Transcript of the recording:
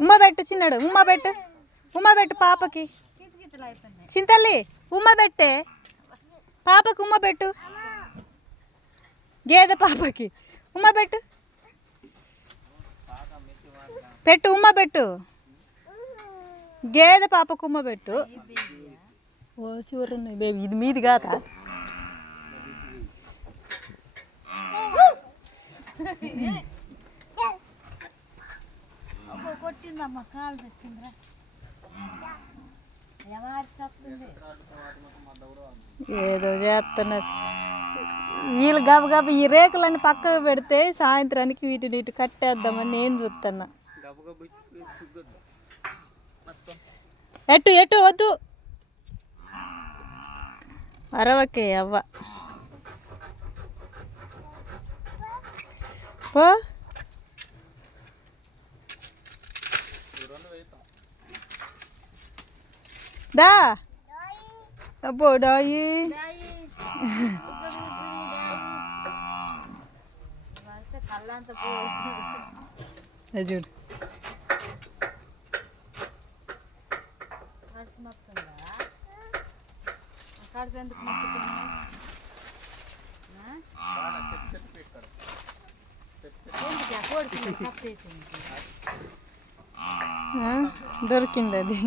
ఉమ్మ పెట్టు చిన్నాడు, ఉమ్మ పెట్టు పాపకి. చింతల్లి ఉమ్మ పెట్టే పాపకి, ఉమ్మ పెట్టు. గేదె పాపకి ఉమ్మ పెట్టు, ఉమ్మ పెట్టు. గేదె పాపకు ఉమ్మ పెట్టు. ఓ చివరి ఉన్నాయి బేబీ, ఇది మీది కాదా? ఏదో చేస్తున్నారు వీళ్ళు. గబగబ ఈ రేకులన్నీ పక్కకు పెడితే సాయంత్రానికి వీటిని ఇటు కట్టేద్దామని నేను చూస్తున్నా. ఎటు వద్దు అరవకే అవ్వ. ఓ దా అబ్బో డాయి చూడు. దొరికింది అది.